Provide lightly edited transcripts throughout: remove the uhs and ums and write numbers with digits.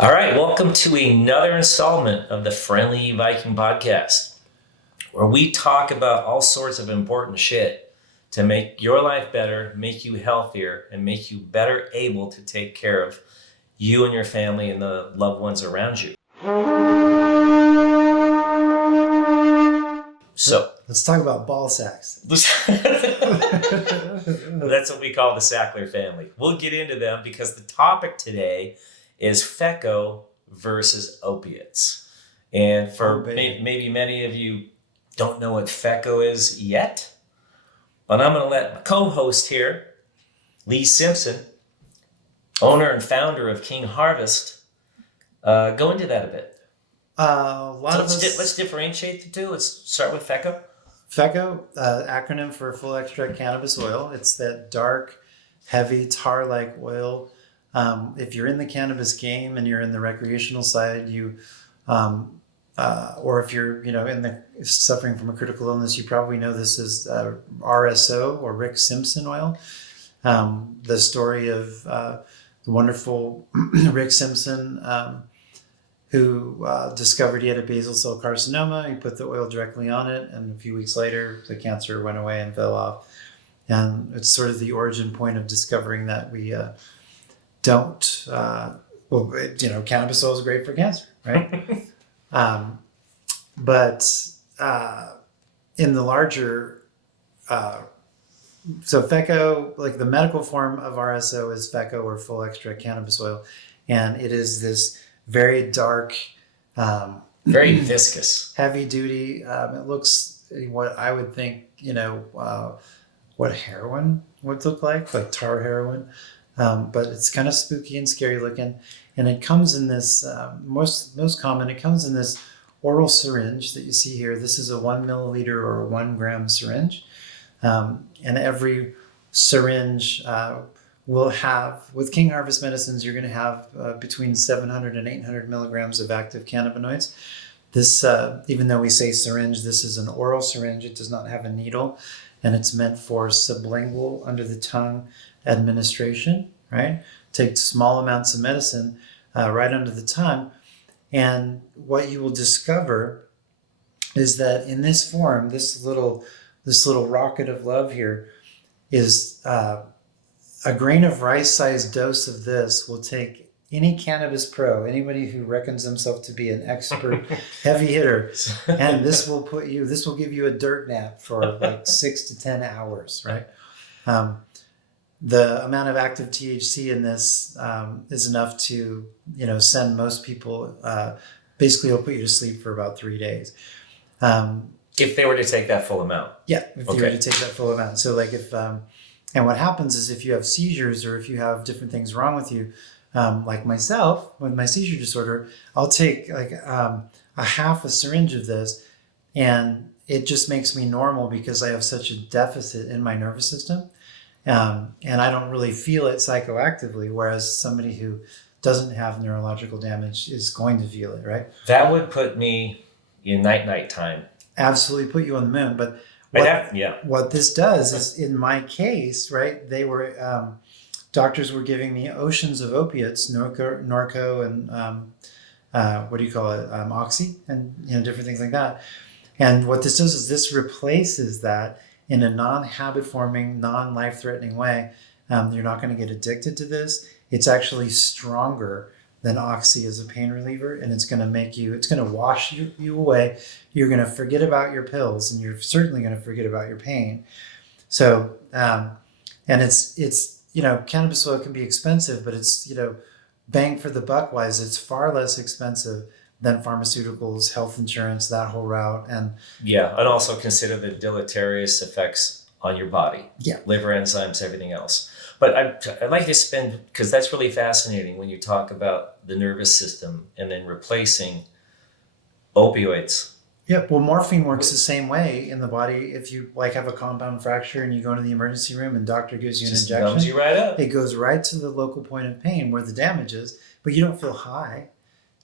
All right, welcome to another installment of the Friendly Viking podcast, where we talk about all sorts of important shit to make your life better, make you healthier, and make you better able to take care of you and your family and the loved ones around you. So let's talk about ball sacks. That's what we call the Sackler family. We'll get into them because the topic today is FECO versus opiates. And for maybe many of you don't know what FECO is yet, but I'm going to let my co-host here, Lee Simpson, owner and founder of King Harvest, go into that a bit. Let's differentiate the two. Let's start with FECO. FECO, acronym for full extract cannabis oil. It's that dark, heavy, tar-like oil. If you're in the cannabis game and you're in the recreational side, or if you're suffering from a critical illness, you probably know this is RSO or Rick Simpson oil. The story of the wonderful Rick Simpson, who discovered he had a basal cell carcinoma. He put the oil directly on it, and a few weeks later, the cancer went away and fell off. And it's sort of the origin point of discovering that we cannabis oil is great for cancer, right? But in the larger, so FECO, like the medical form of RSO is FECO or full extract cannabis oil. And it is this very dark, very viscous, heavy duty. It looks what I would think, what heroin would look like tar heroin. But it's kind of spooky and scary looking. And it comes in this, most common, it comes in this oral syringe that you see here. This is a 1 milliliter or a 1 gram syringe. And every syringe will have, with King Harvest medicines, you're going to have between 700 and 800 milligrams of active cannabinoids. This, even though we say syringe, this is an oral syringe. It does not have a needle, and it's meant for sublingual, under the tongue administration, right? Take small amounts of medicine right under the tongue. And what you will discover is that in this form, this little rocket of love here is a grain of rice-sized dose of this will take any cannabis pro, anybody who reckons himself to be an expert heavy hitter, and this will give you a dirt nap for like 6 to 10 hours, right? The amount of active THC in this is enough to, send most people, basically it'll put you to sleep for about 3 days. If they were to take that full amount. Yeah, if you were to take that full amount. So like if, and what happens is if you have seizures or if you have different things wrong with you, like myself, with my seizure disorder, I'll take like a half a syringe of this, and it just makes me normal because I have such a deficit in my nervous system. And I don't really feel it psychoactively, whereas somebody who doesn't have neurological damage is going to feel it, right? That would put me in night time. Absolutely put you on the moon. But what this does is, in my case, right, they were, doctors were giving me oceans of opiates, Norco and Oxy, and different things like that. And what this does is this replaces that in a non-habit forming, non-life-threatening way. You're not going to get addicted to this. It's actually stronger than Oxy as a pain reliever, and it's going to wash you away. You're going to forget about your pills, and you're certainly going to forget about your pain. So, and it's cannabis oil can be expensive, but it's, bang for the buck wise, it's far less expensive than pharmaceuticals, health insurance, that whole route. And also consider the deleterious effects on your body. Yeah. Liver enzymes, everything else. But I'd like to spend, because that's really fascinating when you talk about the nervous system and then replacing opioids. Yeah, well, morphine works the same way in the body. If you have a compound fracture and you go into the emergency room and doctor gives you an injection, numbs you right up. It goes right to the local point of pain where the damage is, but you don't feel high,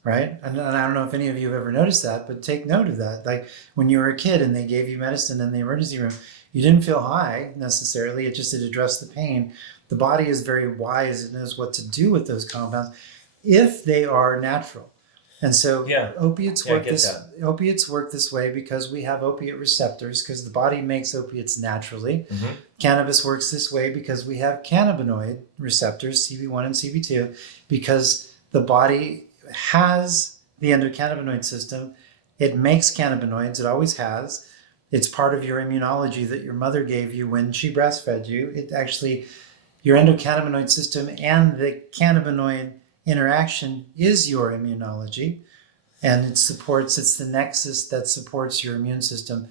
right? And I don't know if any of you have ever noticed that, but take note of that. Like when you were a kid and they gave you medicine in the emergency room, you didn't feel high necessarily. It just addressed the pain. The body is very wise. It knows what to do with those compounds. if they are natural. And so Yeah. opiates Yeah, I work get this that. opiates work this way because we have opiate receptors, because the body makes opiates naturally. Mm-hmm. Cannabis works this way because we have cannabinoid receptors, CB1 and CB2, because the body has the endocannabinoid system. It makes cannabinoids, it always has. It's part of your immunology that your mother gave you when she breastfed you. It actually, your endocannabinoid system and the cannabinoid interaction is your immunology, and it's the nexus that supports your immune system,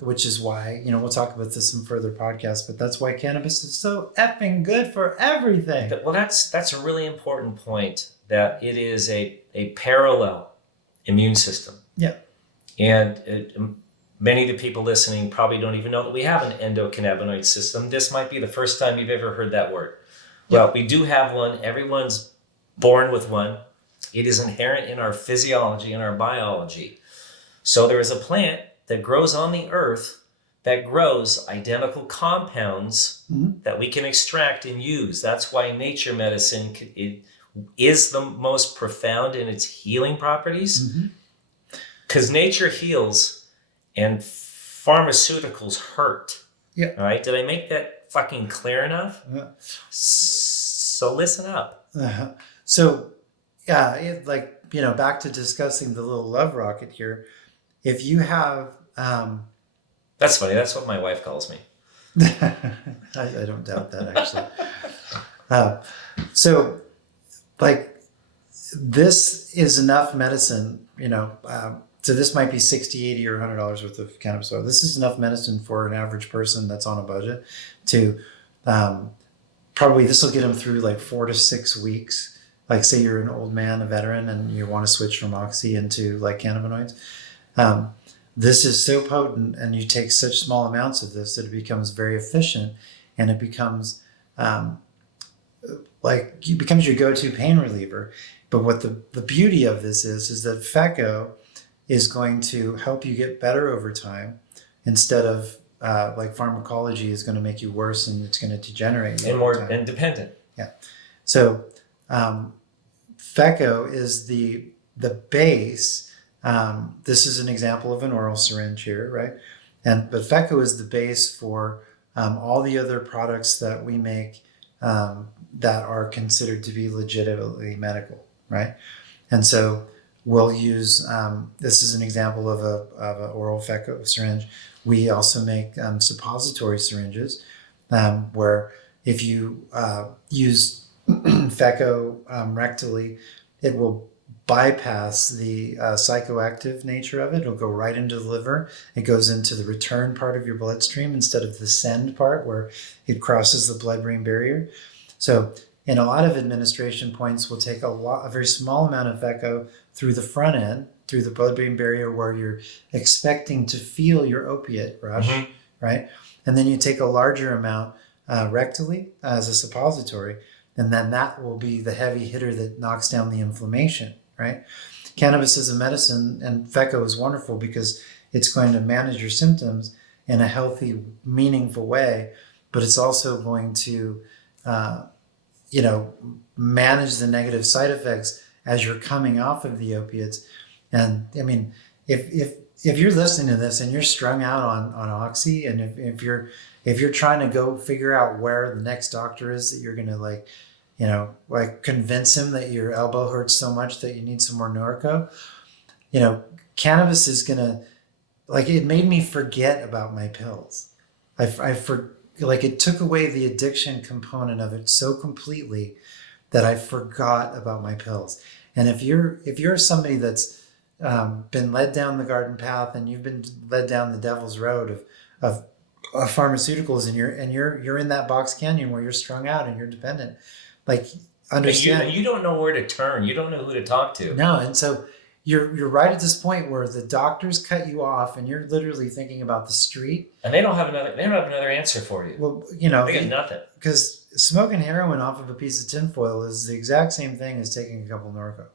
which is why, we'll talk about this in further podcasts, but that's why cannabis is so effing good for everything. Well, that's a really important point, that it is a parallel immune system. Yeah. And many of the people listening probably don't even know that we have an endocannabinoid system. This might be the first time you've ever heard that word. Yeah. Well, we do have one. Everyone's born with one. It is inherent in our physiology and our biology. So there is a plant that grows on the earth that grows identical compounds that we can extract and use. That's why nature medicine is the most profound in its healing properties. Because nature heals and pharmaceuticals hurt. Yeah. All right. Did I make that fucking clear enough? Yeah. So listen up. So, yeah, back to discussing the little love rocket here. If you have, That's funny. That's what my wife calls me. I don't doubt that, actually. So, this is enough medicine, so this might be $60, $80, or $100 worth of cannabis oil. This is enough medicine for an average person that's on a budget to, probably this will get them through like 4 to 6 weeks. Like, say you're an old man, a veteran, and you want to switch from oxy into like cannabinoids. This is so potent, and you take such small amounts of this that it becomes very efficient, and it becomes your go-to pain reliever. But what the beauty of this is that FECO is going to help you get better over time, instead of pharmacology is going to make you worse, and it's going to degenerate and more and dependent. Yeah. So FECO is the base. This is an example of an oral syringe here, right? But FECO is the base for all the other products that we make that are considered to be legitimately medical, right? And so we'll use, this is an example of an oral FECO syringe. We also make suppository syringes where if you use FECO rectally, it will bypass the psychoactive nature of it. It'll go right into the liver. It goes into the return part of your bloodstream instead of the send part where it crosses the blood-brain barrier. So in a lot of administration points, we'll take a very small amount of FECO through the front end, through the blood-brain barrier where you're expecting to feel your opiate rush, right? And then you take a larger amount rectally as a suppository, and then that will be the heavy hitter that knocks down the inflammation, right? Cannabis is a medicine, and FECO is wonderful because it's going to manage your symptoms in a healthy, meaningful way, but it's also going to, manage the negative side effects as you're coming off of the opiates. And I mean, if you're listening to this and you're strung out on oxy, and if you're trying to go figure out where the next doctor is that you're going to convince him that your elbow hurts so much that you need some more Norco, cannabis is going to, it made me forget about my pills. It took away the addiction component of it so completely that I forgot about my pills. And if you're somebody that's been led down the garden path, and you've been led down the devil's road of pharmaceuticals, and you're in that box canyon where you're strung out and you're dependent, understand. And you don't know where to turn. You don't know who to talk to. No, and so you're right at this point where the doctors cut you off, and you're literally thinking about the street. And they don't have another answer for you. Well, they got nothing. Because smoking heroin off of a piece of tinfoil is the exact same thing as taking a couple Norco.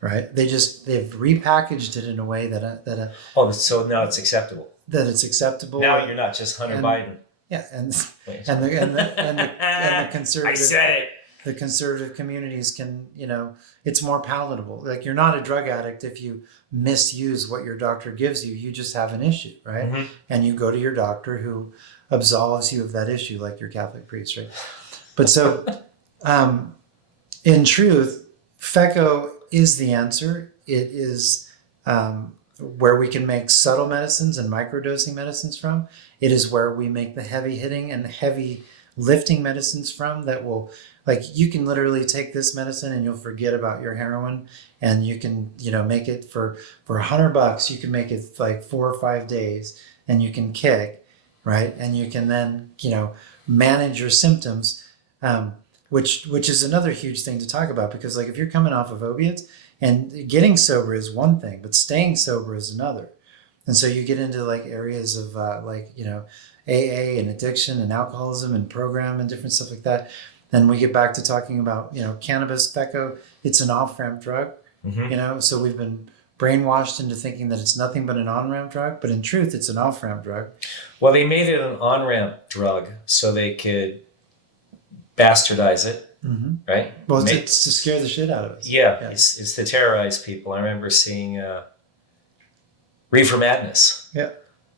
Right? They've repackaged it in a way that so now it's acceptable. That it's acceptable. Now you're not just Hunter Biden. Yeah, and the conservative. I said it. the conservative communities can, it's more palatable. Like, you're not a drug addict if you misuse what your doctor gives you. You just have an issue, right? Mm-hmm. And you go to your doctor who absolves you of that issue, like your Catholic priest, right? But so, in truth, FECO is the answer. It is where we can make subtle medicines and microdosing medicines from. It is where we make the heavy hitting and heavy lifting medicines from that will, like, you can literally take this medicine and you'll forget about your heroin, and you can, make it for $100. You can make it like 4 or 5 days, and you can kick, right? And you can then, manage your symptoms, which is another huge thing to talk about, because, like, if you're coming off of opiates, and getting sober is one thing, but staying sober is another. And so you get into like areas of AA and addiction and alcoholism and program and different stuff like that. Then we get back to talking about, cannabis, FECO. It's an off-ramp drug, Mm-hmm. so we've been brainwashed into thinking that it's nothing but an on-ramp drug, but in truth, it's an off-ramp drug. Well, they made it an on-ramp drug so they could bastardize it, right? Well, it's to scare the shit out of us. Yeah, it's to terrorize people. I remember seeing Reefer Madness. Yeah.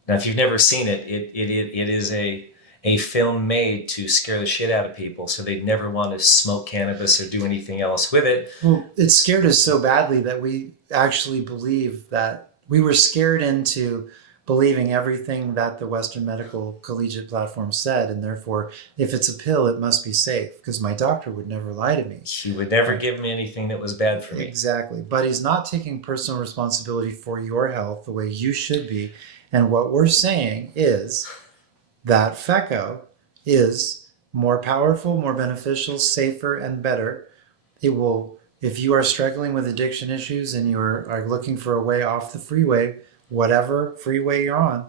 Now, if you've never seen it, it is a film made to scare the shit out of people, so they'd never want to smoke cannabis or do anything else with it. Well, it scared us so badly that we actually believe that we were scared into believing everything that the Western medical collegiate platform said, and therefore, if it's a pill, it must be safe, because my doctor would never lie to me. He would never give me anything that was bad for me. Exactly. But he's not taking personal responsibility for your health the way you should be. And what we're saying is that FECO is more powerful, more beneficial, safer, and better. It will, if you are struggling with addiction issues and you are looking for a way off the freeway, whatever freeway you're on,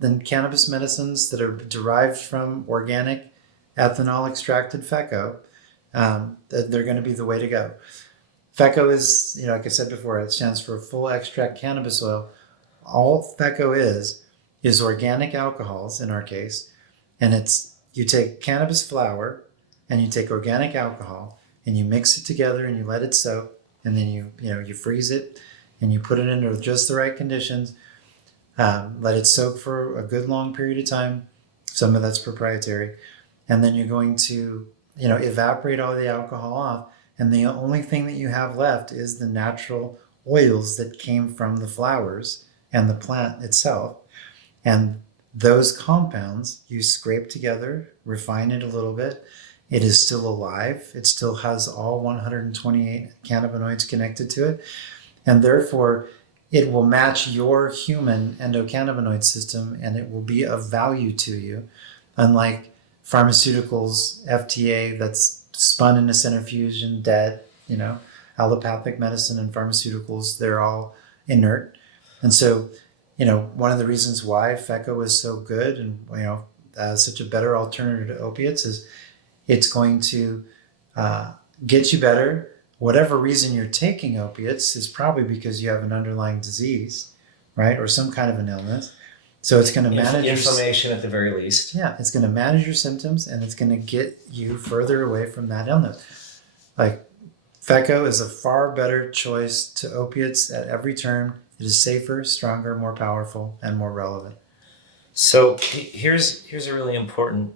then cannabis medicines that are derived from organic ethanol extracted FECO, they're going to be the way to go. FECO is, like I said before, it stands for full extract cannabis oil. All FECO is organic alcohols in our case, and it's, you take cannabis flower and you take organic alcohol and you mix it together and you let it soak, and then you freeze it and you put it into just the right conditions. Let it soak for a good long period of time. Some of that's proprietary, and then you're going to evaporate all the alcohol off, and the only thing that you have left is the natural oils that came from the flowers and the plant itself. And those compounds you scrape together, refine it a little bit. It is still alive. It still has all 128 cannabinoids connected to it. And therefore, it will match your human endocannabinoid system, and it will be of value to you. Unlike pharmaceuticals, FDA, that's spun into centrifuge and dead, allopathic medicine and pharmaceuticals, they're all inert. And so, one of the reasons why FECO is so good and, such a better alternative to opiates is it's going to get you better. Whatever reason you're taking opiates is probably because you have an underlying disease, right? Or some kind of an illness. So it's going to manage inflammation at the very least. Yeah, it's going to manage your symptoms, and it's going to get you further away from that illness. Like, FECO is a far better choice to opiates at every turn. It is safer, stronger, more powerful, and more relevant. So here's a really important.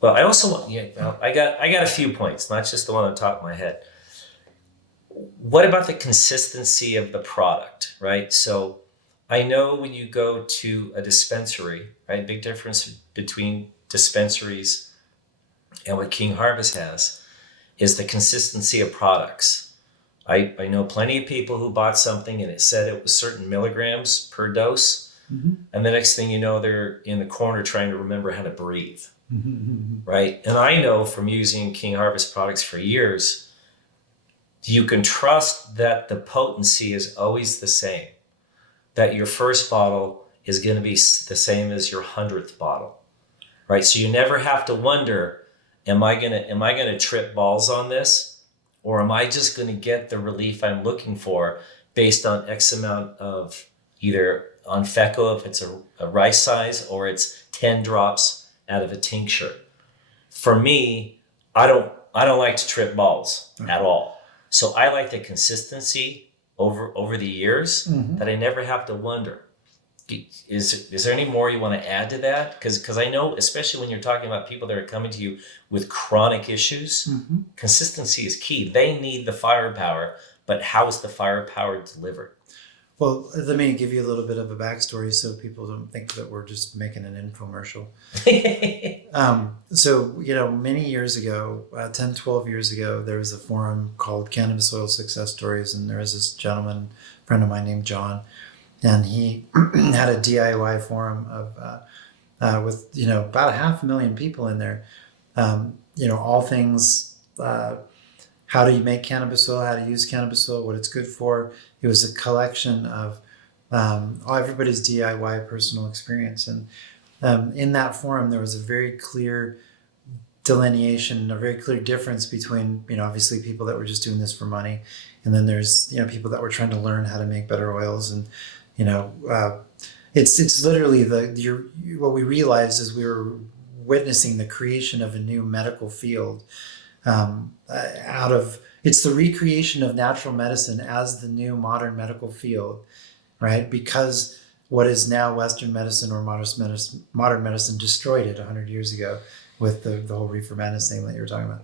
Well, I also want. I got a few points, not just the one on top of my head. What about the consistency of the product, right? So I know when you go to a dispensary, right? Big difference between dispensaries and what King Harvest has is the consistency of products. I know plenty of people who bought something and it said it was certain milligrams per dose. Mm-hmm. And the next thing you know, they're in the corner trying to remember how to breathe, right? And I know from using King Harvest products for years, you can trust that the potency is always the same, that your first bottle is going to be the same as your 100th bottle, right? So you never have to wonder, am I gonna trip balls on this, or am I just going to get the relief I'm looking for based on X amount of either on FECO if it's a rice size, or it's 10 drops out of a tincture. For me, I don't I don't like to trip balls at all. So I like the consistency over the years that I never have to wonder. Is there any more you want to add to that? Because I know, especially when you're talking about people that are coming to you with chronic issues, consistency is key. They need the firepower, but how is the firepower delivered? Well, let me give you a little bit of a backstory so people don't think that we're just making an infomercial. So, many years ago, 10, 12 years ago, there was a forum called Cannabis Oil Success Stories. And there was this gentleman, friend of mine named John, and he had a DIY forum of with, about 500,000 people in there. All things, how do you make cannabis oil, how to use cannabis oil, what it's good for. It was a collection of everybody's DIY personal experience. And in that forum, there was a very clear delineation, a very clear difference between, obviously people that were just doing this for money. And then there's, people that were trying to learn how to make better oils. And, it's literally what we realized is we were witnessing the creation of a new medical field it's the recreation of natural medicine as the new modern medical field, right? Because what is now Western medicine or modern medicine destroyed it 100 years ago with the whole reefer madness thing that you were talking about.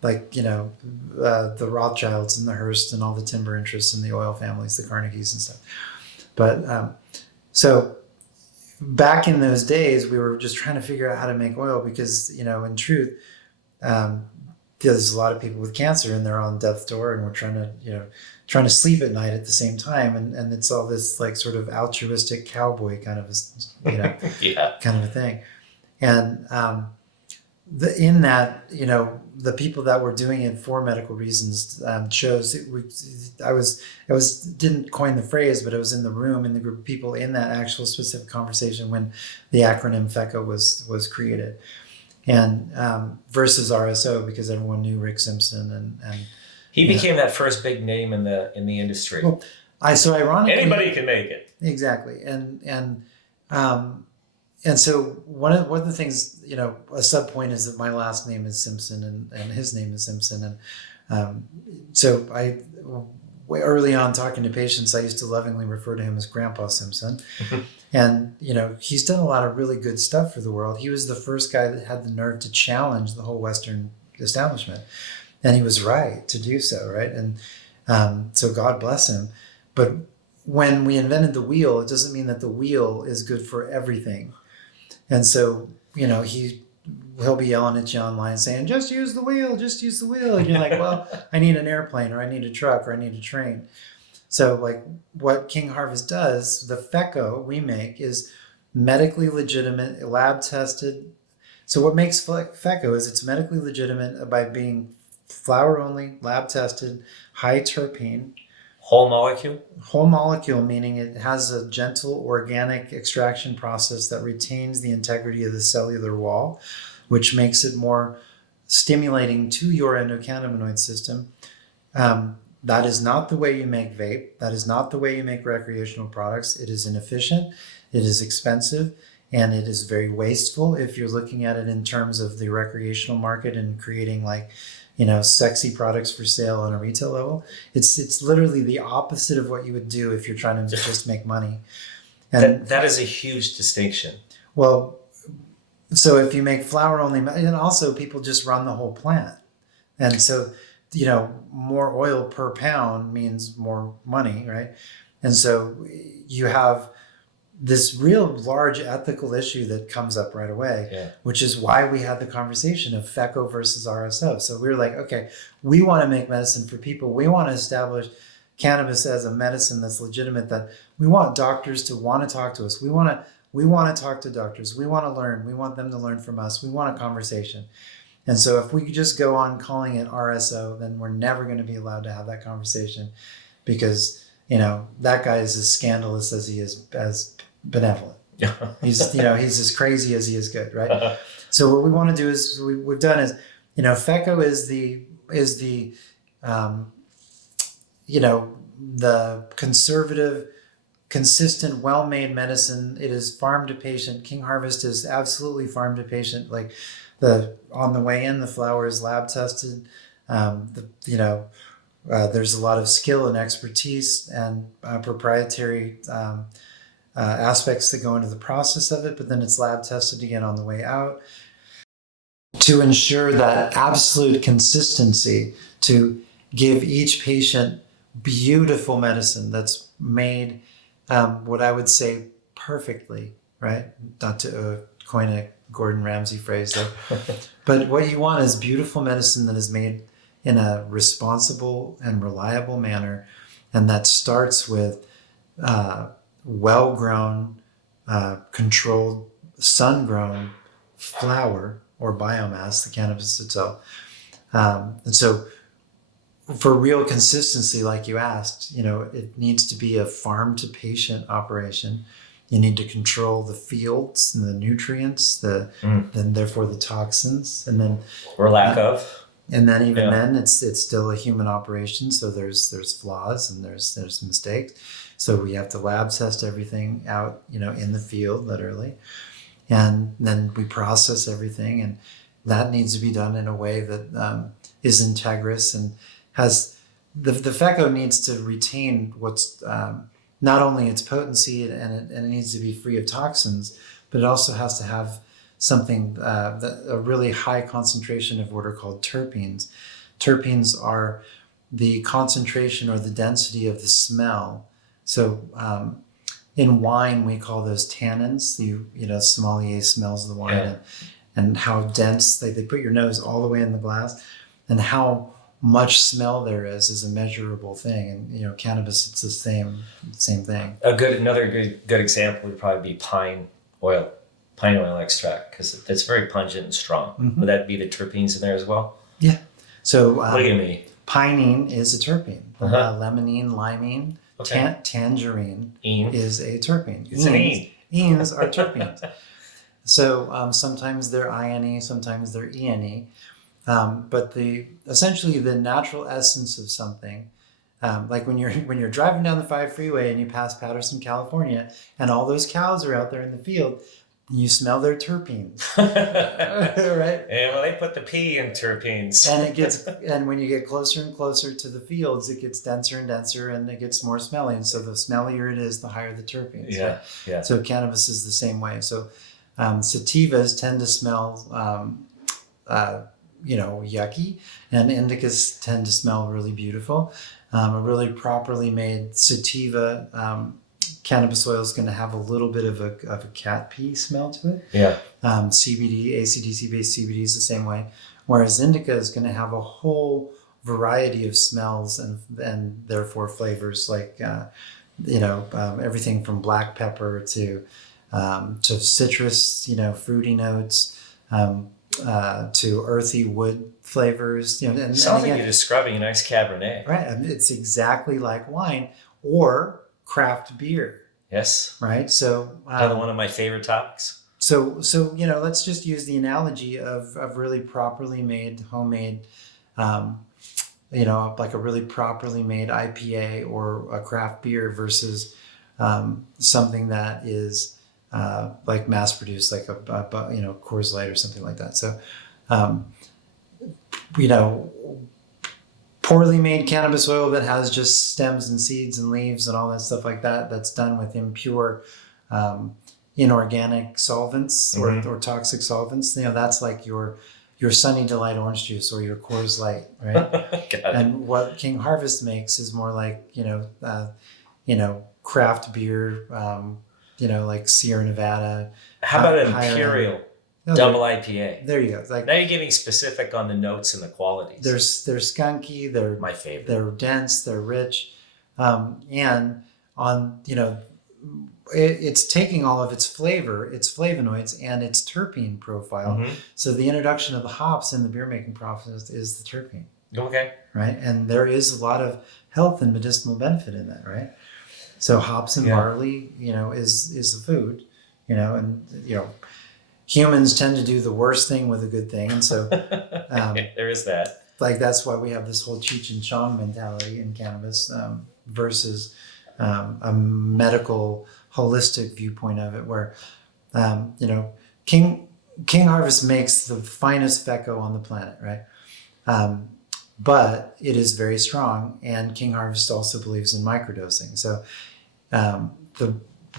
The Rothschilds and the Hearst and all the timber interests and the oil families, the Carnegies and stuff. But so back in those days, we were just trying to figure out how to make oil because, in truth, there's a lot of people with cancer and they're on death's door and we're trying to sleep at night at the same time. And it's all this like sort of altruistic cowboy kind of, kind of a thing. And, in that, the people that were doing it for medical reasons, chose didn't coin the phrase, but I was in the room in the group of people in that actual specific conversation when the acronym FECA was created. And versus RSO, because everyone knew Rick Simpson and he became that first big name in the industry. Well, so ironically, anybody can make it. Exactly, and so one of the things, a sub point is that my last name is Simpson and his name is Simpson, and so I early on talking to patients, I used to lovingly refer to him as Grandpa Simpson. And, he's done a lot of really good stuff for the world. He was the first guy that had the nerve to challenge the whole Western establishment. And he was right to do so, right? And so God bless him. But when we invented the wheel, it doesn't mean that the wheel is good for everything. And so, he'll be yelling at you online saying, just use the wheel. And you're like, well, I need an airplane or I need a truck or I need a train. So like what King Harvest does, the FECO we make is medically legitimate, lab tested. So what makes FECO is it's medically legitimate by being flower only, lab tested, high terpene. Whole molecule? Whole molecule, meaning it has a gentle organic extraction process that retains the integrity of the cellular wall, which makes it more stimulating to your endocannabinoid system. That is not the way you make vape. That is not the way you make recreational products. It is inefficient, it is expensive, and it is very wasteful if you're looking at it in terms of the recreational market and creating sexy products for sale on a retail level. It's literally the opposite of what you would do if you're trying to just make money. And that is a huge distinction. Well, so if you make flower only, and also people just run the whole plant. And so, more oil per pound means more money, right? And so you have this real large ethical issue that comes up right away, which is why we had the conversation of FECO versus RSO. So we were like, okay, we want to make medicine for people. We want to establish cannabis as a medicine that's legitimate, that we want doctors to want to talk to us. We want to talk to doctors. We want to learn. We want them to learn from us. We want a conversation. And so if we just go on calling it RSO, then we're never going to be allowed to have that conversation because, that guy is as scandalous as he is as benevolent. He's as crazy as he is good, right? So what we want to do is we've done is, FECO is the the conservative, consistent, well-made medicine. It is farm to patient. King Harvest is absolutely farm to patient. Like On the way in, the flower is lab tested. There's a lot of skill and expertise and proprietary aspects that go into the process of it, but then it's lab tested again on the way out to ensure that absolute consistency, to give each patient beautiful medicine that's made what I would say perfectly, right? Not to coin a Gordon Ramsay phrase there, but what you want is beautiful medicine that is made in a responsible and reliable manner, and that starts with well-grown, controlled, sun-grown flower or biomass, the cannabis itself. And so for real consistency, like you asked, it needs to be a farm-to-patient operation. You need to control the fields and the nutrients, then therefore the toxins, and then or lack of. And then then it's still a human operation. So there's flaws and there's mistakes. So we have to lab test everything out, in the field, literally. And then we process everything, and that needs to be done in a way that is integrous and has the FECO needs to retain what's not only its potency and it needs to be free of toxins, but it also has to have something a really high concentration of what are called terpenes. Terpenes are the concentration or the density of the smell. So in wine, we call those tannins. Sommelier smells the wine and how dense they put your nose all the way in the glass, and how much smell there is a measurable thing. And cannabis, it's the same thing. Another good example would probably be pine oil extract, because it's very pungent and strong. Mm-hmm. Would that be the terpenes in there as well? Yeah. So look at me. Pinene is a terpene. Limonene, limeene, okay. Tangerine Ean is a terpene. It's an ean. Eans are terpenes. So sometimes they're INE, sometimes they're ENE. But essentially the natural essence of something, like when you're driving down the 5 freeway and you pass Patterson, California, and all those cows are out there in the field, you smell their terpenes, right? And well, they put the P in terpenes. And when you get closer and closer to the fields, it gets denser and denser, and it gets more smelly. And so the smellier it is, the higher the terpenes. Yeah, right? yeah. So cannabis is the same way. So sativas tend to smell, yucky, and indicas tend to smell really beautiful. A really properly made sativa cannabis oil is going to have a little bit of a cat pee smell to it. Yeah. CBD, ACDC based CBD is the same way. Whereas indica is going to have a whole variety of smells and therefore flavors, like everything from black pepper to citrus, fruity notes, to earthy wood flavors. Sounds like you're just scrubbing a nice Cabernet. Right. It's exactly like wine or craft beer. Yes. Right. So another one of my favorite topics. So let's just use the analogy of really properly made homemade, like a really properly made IPA or a craft beer versus something that is like mass produced, like a Coors Light or something like that. So poorly made cannabis oil that has just stems and seeds and leaves and all that stuff like that, that's done with impure inorganic solvents or toxic solvents, that's like your Sunny Delight orange juice or your Coors Light, right? And what King Harvest makes is more like craft beer, like Sierra Nevada. How about an Imperial double IPA? There you go. Like, now you're getting specific on the notes and the qualities. They're skunky. They're my favorite. They're dense. They're rich, and on it's taking all of its flavor, its flavonoids, and its terpene profile. Mm-hmm. So the introduction of the hops in the beer making process is the terpene. Okay. Right, and there is a lot of health and medicinal benefit in that, right? So hops and barley, is a food, and humans tend to do the worst thing with a good thing, and so there is that. Like that's why we have this whole Cheech and Chong mentality in cannabis versus a medical, holistic viewpoint of it, where King King Harvest makes the finest FECO on the planet, right? But it is very strong, and King Harvest also believes in microdosing. So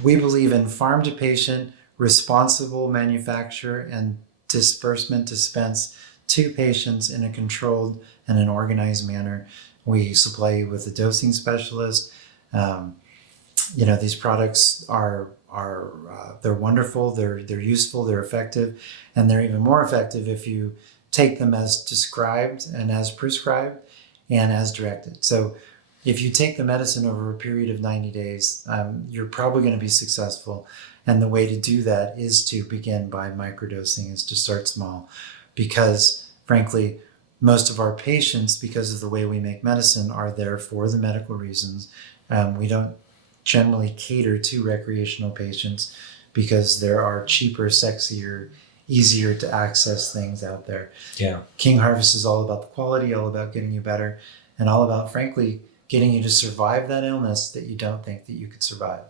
we believe in farm to patient, responsible manufacture and dispense to patients in a controlled and an organized manner. We supply you with a dosing specialist. These products are they're wonderful, they're useful, they're effective, and they're even more effective if you take them as described and as prescribed and as directed. So if you take the medicine over a period of 90 days, you're probably going to be successful. And the way to do that is to begin by microdosing, is to start small, because frankly, most of our patients, because of the way we make medicine, are there for the medical reasons. We don't generally cater to recreational patients because there are cheaper, sexier, easier to access things out there. Yeah. King Harvest is all about the quality, all about getting you better, and all about, frankly, getting you to survive that illness that you don't think that you could survive.